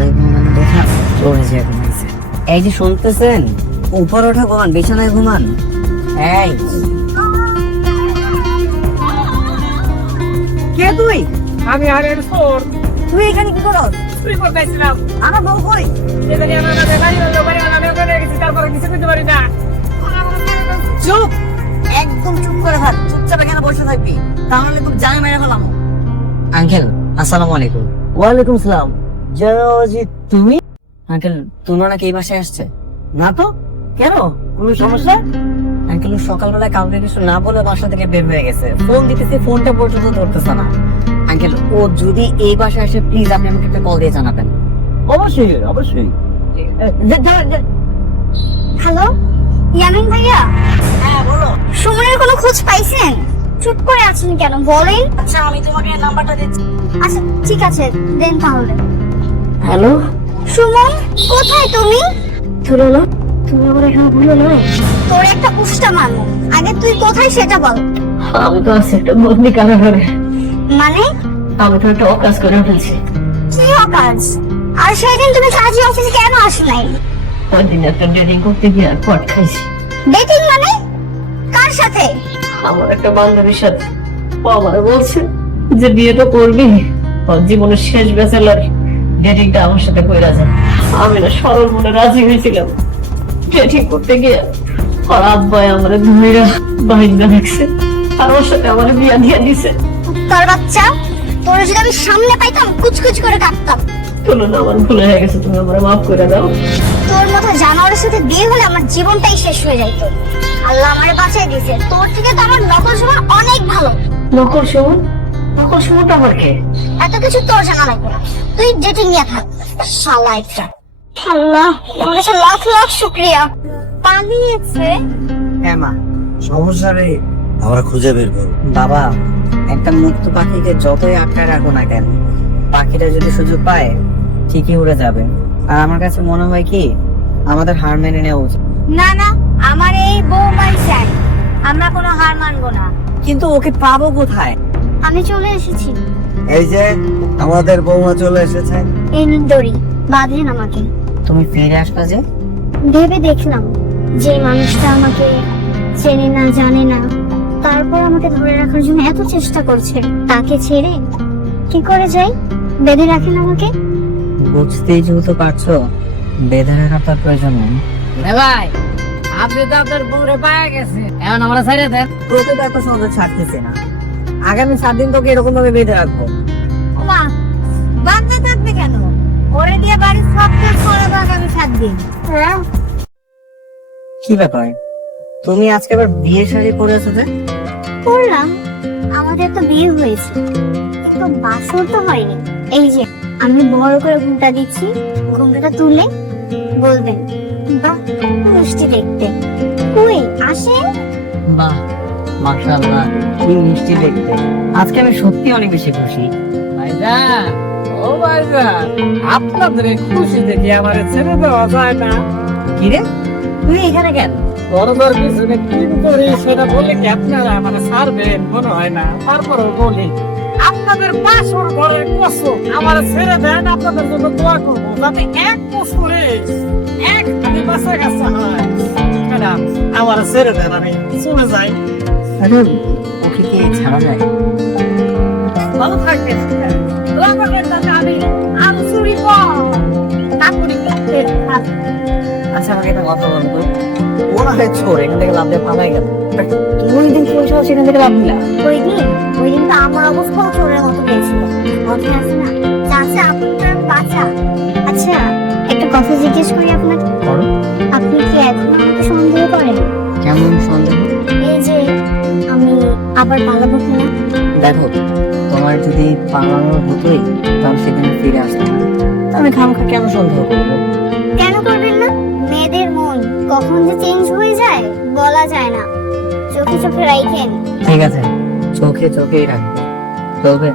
বিছানায় ঘুমানো দেখা চলে যায় ঘুমাইছে। এই যে শুনতেছেন, উপর ওঠা ঘুমান, বিছানায় ঘুমান। এই কে তুই? আমি আরে চোর তুই এখানে কি করস? চুরি করতেছিলাম। আমার বউ কই? এখানে আমার কাছে বাড়ি হলো, বাড়ি হলো, আমি ওখানে গেছি, তারপরে কিছু করতে পারি না। চুপ, একদম চুপ করে থাক। চুপচাপ এখানে বসে থাকবি, তাহলে খুব জানে মেরে ফেলাম। আঙ্কেল আসসালামু আলাইকুম। ওয়ালাইকুম সালাম। জানাজি তুমি? আঙ্কেল তোমরা নাকি এই বাসায় আসছে? না তো, কেন কোনো সমস্যা? আঙ্কেল সকালবেলায় কাউকে কিছু না বলে বাসা থেকে বের হয়ে গেছে। ফোন দিতেছি, ফোনটা পর্যন্ত ধরতেছে না। আঙ্কেল ও যদি এই বাসায় আসে প্লিজ আপনি আমাকে একটা কল দিয়ে জানাবেন। অবশ্যই অবশ্যই। হ্যালো ইয়ামিন ভাইয়া, হ্যাঁ বলো। সুমনের কোনো খোঁজ পাইছেন? চুপ করে আছেন কেন বলেন? আচ্ছা আমি তোমাকে নাম্বারটা দিচ্ছি। আচ্ছা ঠিক আছে, দেন তাহলে। হ্যালো সুমন, কোথায় তুমি? চলো না, তুমি আমার এখানে ভুলো না। তোর একটা উষ্টা মানো, আগে তুই কোথায় সেটা বল। আমি তো আছি একটা বন্দি কারাগারে। মানে আমি তো একটা অকাজ করে ফেলছি। কি কাজ? আর সেদিন তুমি কাজী অফিসে কেন আসো নাই? ওই দিন একটা ডেটিং করতে গিয়ে আর পট খাইছি। ডেটিং মানে? কার সাথে? আমার একটা বান্ধবীর সাথে। ও আমারে বলছে যে বিয়ে তো করবি, ওর জীবনের শেষ ব্যাচেলর ডেটিংটা আমার সাথে কইরা যা। আমি না সরল মনে রাজি হয়েছিলাম। ডেটিং করতে গিয়ে ওর আব্বাই আমারে ধইরা বাইন্দা রাখছে আর ওর সাথে আমার বিয়া দিয়ে দিছে। তোর বাচ্চা, তোর যদি আমি সামনে পাইতাম কুচকুচ করে কাটতাম। চলো না, আমার ভুল হয়ে গেছে, তুমি আমারে মাফ করে দাও। তোর মতো জানোয়ারের সাথে বিয়ে হলে আমার জীবনটাই শেষ হয়ে যাইতো। আল্লাহ আমারে বাঁচাই দিয়েছে, তোর থেকে তো আমার নকল সুমন অনেক ভালো। নকল সুমন? নকল সুমনটা আমার কে? এত কিছু তোর জানা লাগবে না, তুই ডেটিং নিয়ে থাক। শালা একটা। আল্লাহ, ওর কাছে লাখ লাখ শুকরিয়া। পালিয়েছে। হ্যাঁ মা। সমস্যা নেই, আমরা খুঁজে বের করব। বাবা, একটা মুক্ত পাখিকে যতই আটকায় রাখো না কেন, পাখিটা যদি সুযোগ পায় ঠিকই উড়ে যাবে। আর আমার কাছে মনে হয় কি আমাদের হার মেনে নেওয়া উচিত। না না, আমার এই বৌমাই চাই, আমরা কোনো হার মানবো না। কিন্তু ওকে পাবো কোথায়? আমি চলে এসেছি। এই যে আমাদের বৌমা চলে এসেছে। এই নিন দড়ি, বাঁধেন আমাকে। তুমি ফিরে আসলা যে? ভেবে দেখলাম যে মানুষটা আমাকে চেনে না জানে না, তারপর আমাকে ধরে রাখার জন্য এত চেষ্টা করছে, তাকে ছেড়ে কি করে যাই? বেঁধে রাখেন আমাকে। বুঝতেই যেহেতু পারছো বেঁধে রাখার তার প্রয়োজন নেই। ভাই, আপনি তো আপনার বউরে পাওয়া গেছে, এখন আমরা ছেড়ে দেন। তোকে তো এত সহজে ছাড়তেছি না। আগামী 7 দিন তোকে এরকম ভাবে বেঁধে রাখবো। মা, বাচ্চা থাকবে কেন? ওরে দিয়ে বাড়ির সব কাজ করাবো আগামী 7 দিন। কি ব্যাপার, তুমি আজকে আবার বিয়ে শাড়ি পরে আছো যে? করলাম, আমাদের তো বিয়ে হয়েছে কিন্তু বাসর তো হয়নি। এই যে আমি বড় করে ঘুমটা দিচ্ছি, ঘুমটা তুলে বলবেন বাহ মিষ্টি দেখতে। কই আসেন। বাহ, মাশাআল্লাহ, কি মিষ্টি দেখতে। আজকে আমি সত্যি অনেক বেশি খুশি। ভাইজান, ও ভাইজান, আপনাদের এই খুশি দেখে আমার ছেড়ে দেওয়া যায় না। কি রে, তুই এখানে কেন? বড়দের পিছনে কি করি সেটা বলে কি আপনারা মানে ছাড়বেন মনে হয় না। তারপরেও বলি, আপনাদের বাসর ঘরের কসম আমার ছেড়ে দেন, আপনাদের জন্য দোয়া করবো যাতে এক বছরে এক হাতে বাঁচা কাছে হয়। ম্যাডাম, আমার ছেড়ে দেন, আমি চলে যাই। আরে ওকে কি ছাড়া যায়? ভালো থাকবেন। দোয়া করবেন যাতে আমি আরো চুরি তারপরে আচ্ছা আমাকে একটা কথা বলতো, মনে হয় চোর এখান থেকে লাভ দিয়ে পালাই গেল। তুমি ওই দিন চোর ছিল সেখান থেকে লাভ দিলা? ওই দিন তো আমার অবস্থাও চোরের মতো পেয়েছিল। কথা আছে না, চাচা আপনার বাচ্চা। আচ্ছা একটা কথা জিজ্ঞেস করি আপনাকে, করো। আপনি কি এখন আমাকে সন্দেহ করেন? কেমন সন্দেহ? এই যে আমি আবার পালাবো কিনা। দেখো, তোমার যদি পালানোর হতোই তাহলে সেখানে ফিরে আসতাম না। আমি খামখা কেন সন্দেহ করবো? কেন করবেন না? মেয়েদের মন কখন যে চেঞ্জ হয়ে যায় বলা যায় না। চোখে চোখে রাখেন। ঠিক আছে, চোখে চোখেই রাখবো। চলবে?